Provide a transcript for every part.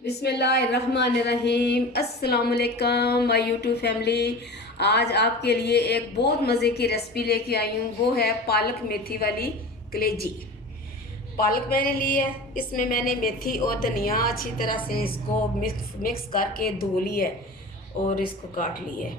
बिस्मिल्लाहिर्रहमानिर्रहीम। अस्सलाम वालेकुम माय यूट्यूब फैमिली। आज आपके लिए एक बहुत मज़े की रेसिपी लेके आई हूँ। वो है पालक मेथी वाली कलेजी। पालक मैंने ली है, इसमें मैंने मेथी और धनिया अच्छी तरह से इसको मिक्स करके धो ली है और इसको काट ली है।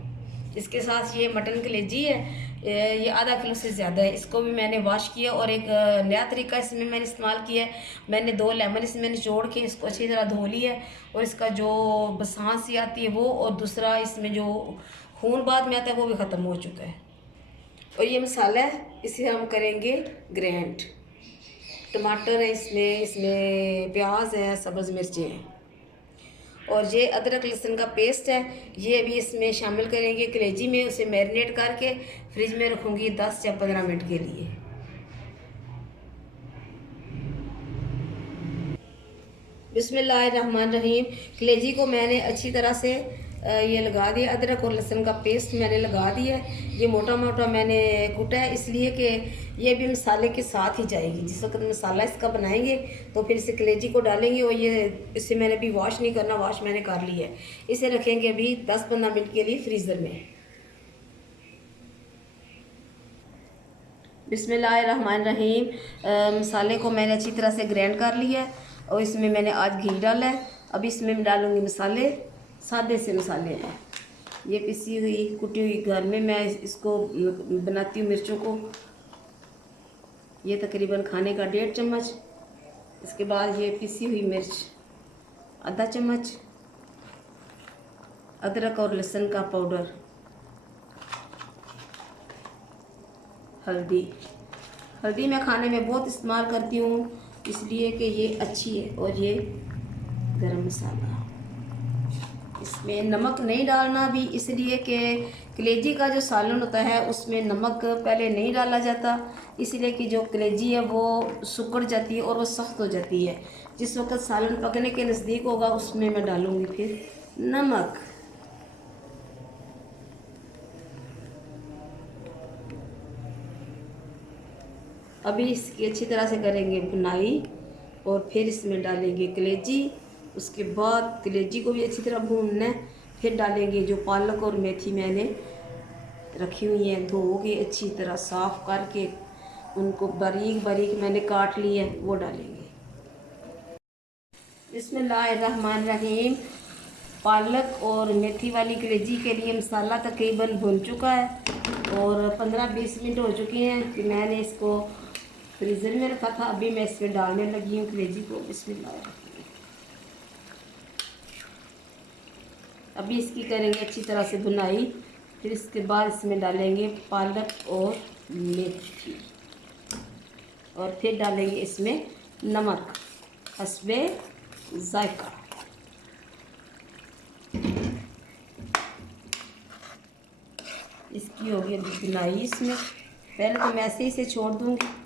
इसके साथ ये मटन कलेजी है, ये आधा किलो से ज़्यादा है। इसको भी मैंने वॉश किया और एक नया तरीका इसमें मैंने इस्तेमाल किया है। मैंने 2 लेमन इसमें निचोड़ के इसको अच्छी तरह धो लिया है और इसका जो बसात सी आती है वो, और दूसरा इसमें जो खून बाद में आता है वो भी ख़त्म हो चुका है। और ये मसाला है, इसे हम करेंगे ग्राइंड। टमाटर है इसमें, इसमें प्याज है, सब्ज़ मिर्चें हैं और ये अदरक लहसुन का पेस्ट है। ये भी इसमें शामिल करेंगे कलेजी में। उसे मैरिनेट करके फ्रिज में रखूँगी 10 या 15 मिनट के लिए। बिस्मिल्लाहिर्रहमानिर्रहीम। कलेजी को मैंने अच्छी तरह से ये लगा दिया। अदरक और लहसुन का पेस्ट मैंने लगा दिया है। ये मोटा मोटा मैंने कूटा है इसलिए कि ये भी मसाले के साथ ही जाएगी। जिस वक्त मसाला इसका बनाएंगे तो फिर इसे कलेजी को डालेंगे। और ये इसे मैंने अभी वॉश नहीं करना, वॉश मैंने कर लिया है। इसे रखेंगे अभी 10-15 मिनट के लिए फ्रीज़र में। बिस्मिल्लाहिर्रहमानिर्रहीम। मसाले को मैंने अच्छी तरह से ग्राइंड कर लिया है और इसमें मैंने आज घी डाला है। अब इसमें मैं डालूँगी मसाले, सादे से मसाले हैं। ये पिसी हुई कुटी हुई घर में मैं इसको बनाती हूँ मिर्चों को। ये तकरीबन खाने का 1.5 चम्मच। इसके बाद ये पिसी हुई मिर्च आधा चम्मच, अदरक और लहसुन का पाउडर, हल्दी मैं खाने में बहुत इस्तेमाल करती हूँ इसलिए कि ये अच्छी है। और ये गरम मसाला। इसमें नमक नहीं डालना भी इसलिए कि कलेजी का जो सालन होता है उसमें नमक पहले नहीं डाला जाता, इसलिए कि जो कलेजी है वो सिकुड़ जाती है और वो सख्त हो जाती है। जिस वक्त सालन पकने के नज़दीक होगा उसमें मैं डालूँगी फिर नमक। अभी इसकी अच्छी तरह से करेंगे बुनाई और फिर इसमें डालेंगे कलेजी। उसके बाद कलेजी को भी अच्छी तरह भूनना है। फिर डालेंगे जो पालक और मेथी मैंने रखी हुई हैं, धो के अच्छी तरह साफ़ करके उनको बारीक बारीक मैंने काट लिया है, वो डालेंगे। बिस्मिल्लाहिर्रहमानिर्रहीम। पालक और मेथी वाली कलेजी के लिए मसाला तकरीबन भुन चुका है और 15-20 मिनट हो चुके हैं कि मैंने इसको फ्रीज़र में रखा था। अभी मैं इसमें डालने लगी हूँ कलेजी को। बिस्मिल्लाह। अभी इसकी करेंगे अच्छी तरह से बुनाई। फिर इसके बाद इसमें डालेंगे पालक और मेथी और फिर डालेंगे इसमें नमक हस्बे जायका। इसकी होगी अभी बुनाई। इसमें पहले तो मैं ऐसे ही से छोड़ दूँगी।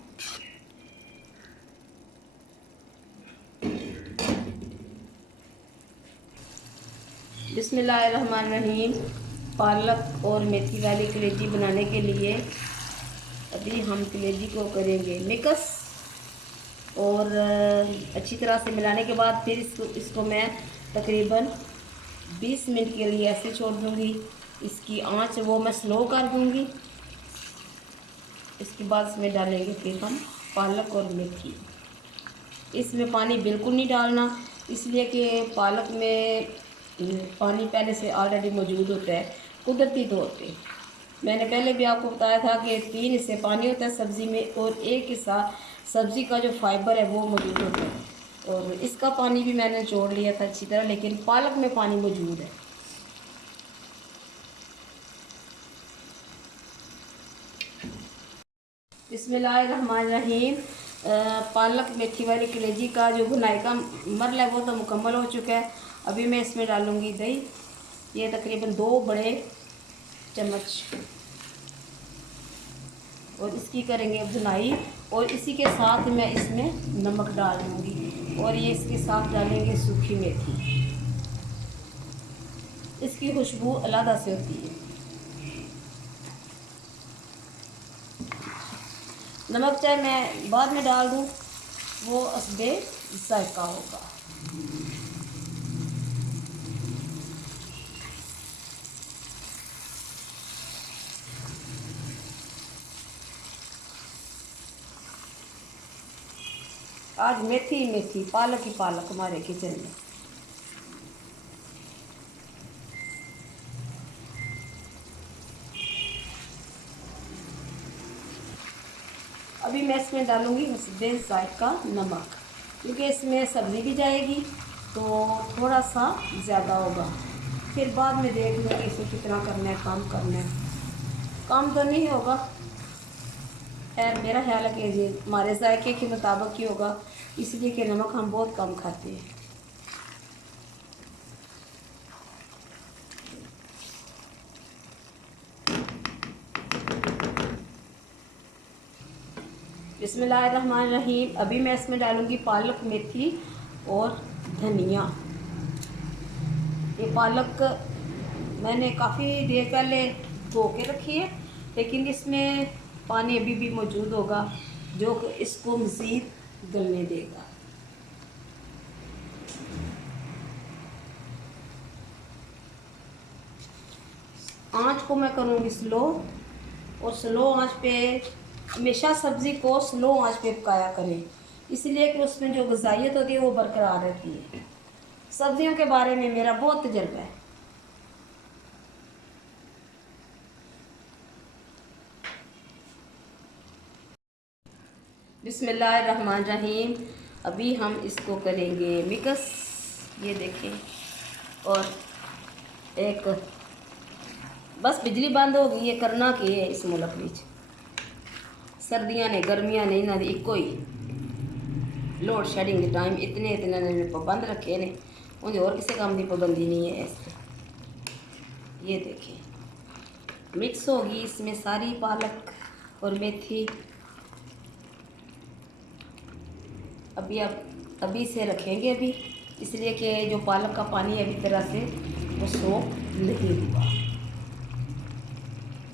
बिस्मिल्लाहिर्रहमानिर्रहीम। पालक और मेथी वाली कलेजी बनाने के लिए अभी हम कलेजी को करेंगे मिक्स और अच्छी तरह से मिलाने के बाद फिर इसको मैं तकरीबन 20 मिनट के लिए ऐसे छोड़ दूँगी। इसकी आंच वो मैं स्लो कर दूँगी। इसके बाद इसमें डालेंगे फिर हम पालक और मेथी। इसमें पानी बिल्कुल नहीं डालना इसलिए कि पालक में पानी पहले से ऑलरेडी मौजूद होता है, कुदरती तौर पे। मैंने पहले भी आपको बताया था कि 3 हिस्से पानी होता है सब्ज़ी में और 1 हिस्सा सब्ज़ी का जो फाइबर है वो मौजूद होता है। और इसका पानी भी मैंने जोड़ लिया था अच्छी तरह, लेकिन पालक में पानी मौजूद है। बिस्मिल्लाहिर्रहमानिर्रहीम। पालक मेथी वाली कलेजी का जो भुनाई का मरल है वो तो मुकम्मल हो चुका है। अभी मैं इसमें डालूँगी दही। ये तकरीबन 2 बड़े चम्मच और इसकी करेंगे भुनाई। और इसी के साथ मैं इसमें नमक डाल दूँगी और ये इसके साथ डालेंगे सूखी मेथी। इसकी खुशबू अलग से होती है। नमक चाहे मैं बाद में डाल दूँ, वो हस्बे जायका होगा। आज मेथी ही मेथी, पालक ही पालक हमारे किचन में। अभी मैं इसमें डालूँगी हस्बे जायका नमक, क्योंकि इसमें सब्ज़ी भी जाएगी तो थोड़ा सा ज़्यादा होगा। फिर बाद में देख लूँगी इसे कितना करना है, काम करना है। काम तो नहीं होगा, खैर मेरा ख्याल है कि ये हमारे जायके के मुताबिक ही होगा, इसलिए कि नमक हम बहुत कम खाते हैं। बिस्मिल्लाहिर्रहमानिर्रहीम। अभी मैं इसमें डालूँगी पालक, मेथी और धनिया। ये पालक मैंने काफ़ी देर पहले धो के रखी है, लेकिन इसमें पानी अभी भी मौजूद होगा जो इसको मज़ीद गलने देगा। आँच को मैं करूँगी स्लो, और स्लो आंच पे हमेशा सब्ज़ी को स्लो आंच पे पकाया करें, इसलिए कि उसमें जो ग़िज़ाइयत होती है वो बरकरार रहती है। सब्ज़ियों के बारे में मेरा बहुत तजर्बा है। बिस्मिल्लाहिर्रहमानिर्रहीम। अभी हम इसको करेंगे मिक्स, ये देखें। और एक बस बिजली बंद हो गई है, करना की है इस मुल्क विच सर्दियाँ ने गर्मियाँ ने इन्होंने इको ही लोड शेडिंग के टाइम इतने ने पाबंद रखे ने, उन्हें और किसी काम की पाबंदी नहीं है। ऐसे ये देखें मिक्स होगी इसमें सारी पालक और मेथी। अभी से रखेंगे अभी, इसलिए कि जो पालक का पानी अभी तरह से वो सोख नहीं हुआ,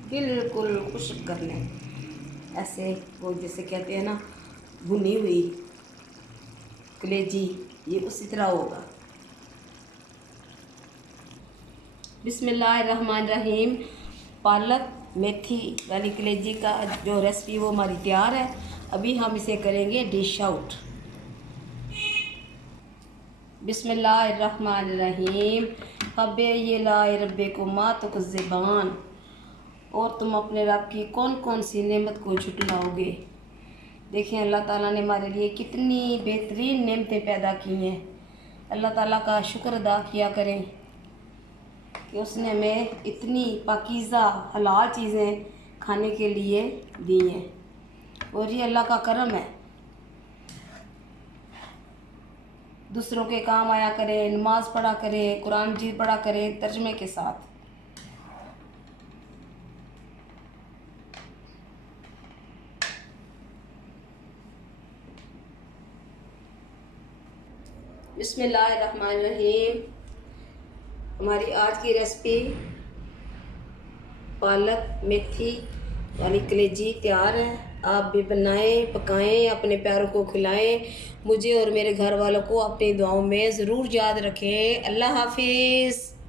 बिल्कुल खुश्क कर लें। ऐसे वो जैसे कहते हैं ना भुनी हुई कलेजी, ये उसी तरह होगा। बिस्मिल्लाहिर्रहमानिर्रहीम। पालक मेथी वाली कलेजी का जो रेसिपी वो हमारी तैयार है। अभी हम इसे करेंगे डिश आउट। बिस्मिल्लाहिर्रहमानिर्रहीम। हब्बे ये लाए रब्बे को मातुक ज़बान, और तुम अपने रब की कौन कौन सी नेमत को झुटलाओगे। देखें अल्लाह ताला ने हमारे लिए कितनी बेहतरीन नेमतें पैदा की हैं। अल्लाह ताला का शुक्र अदा किया करें कि उसने हमें इतनी पाकीज़ा हलाल चीज़ें खाने के लिए दी हैं, और ये अल्लाह का करम है। दूसरों के काम आया करें, नमाज पढ़ा करें, कुरान मजीद पढ़ा करें तर्जमे के साथ। बिस्मिल्लाहिर्रहमानिर्रहीम। हमारी आज की रेसिपी पालक मेथी वाली कलेजी तैयार है। आप भी बनाएं, पकाएं, अपने प्यारों को खिलाएं। मुझे और मेरे घर वालों को अपनी दुआओं में ज़रूर याद रखें। अल्लाह हाफिज़।